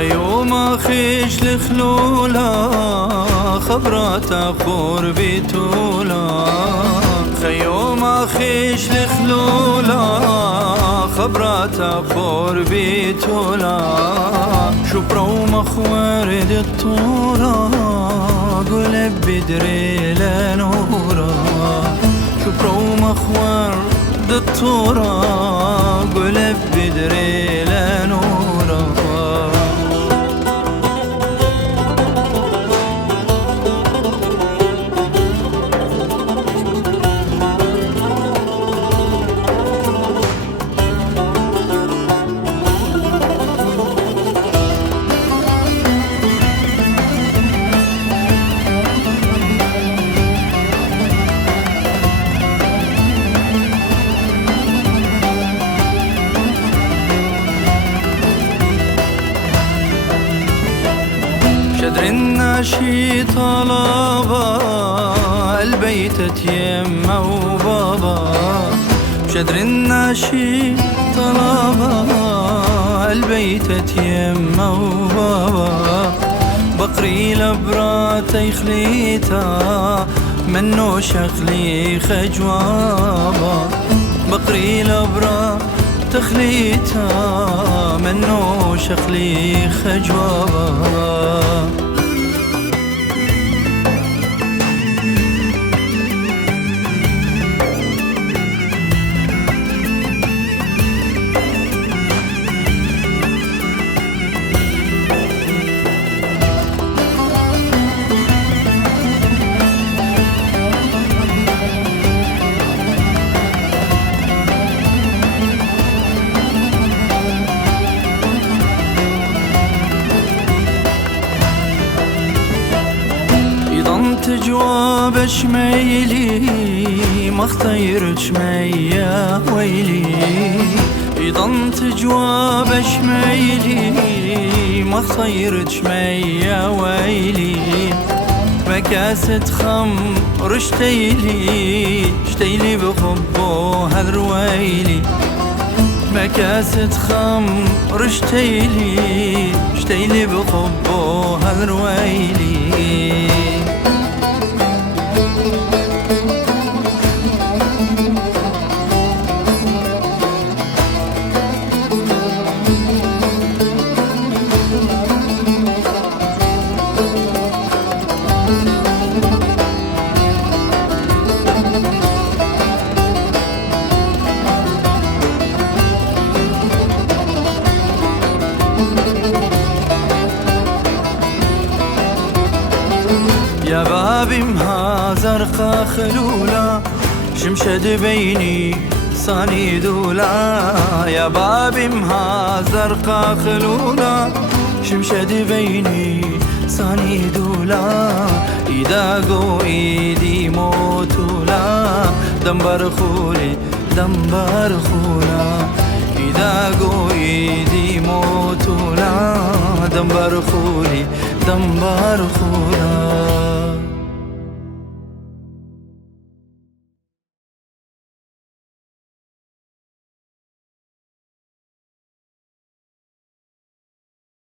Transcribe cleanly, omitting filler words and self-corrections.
خيوم خيش لخلولا خبرات أخور بيتولا خيوم خيش لخلولا خبرات أخور بيتولا شبرو مخورد الطورا قلب بدري لنورا شبرو مخورد الطورا قلب بدري لنورا شدر الناشي طلبا البيت يما وبابا شدر الناشي طلبا البيت يما وبابا بقري لبراتي خليتا منو شغلي خجوابا بقري لبرا تخليتا منو شغلي خجوابا جواب شميلي ما اختير شمية ويلي يضنت جواب شميلي ما اختير شمية ويلي مكاسة خمر شتيلي بخبو هالرويلي مكاسة خمر شتيلي بخبو هالرويلي يا بابي مها زرقا خلولا شمشد بيني صاني دولا يا بابي مها زرقا خلولا شمشد بيني صاني دولا إذا قو إيدي موتولا دمبر خولي إذا قو إيدي موتولا دمبر خولي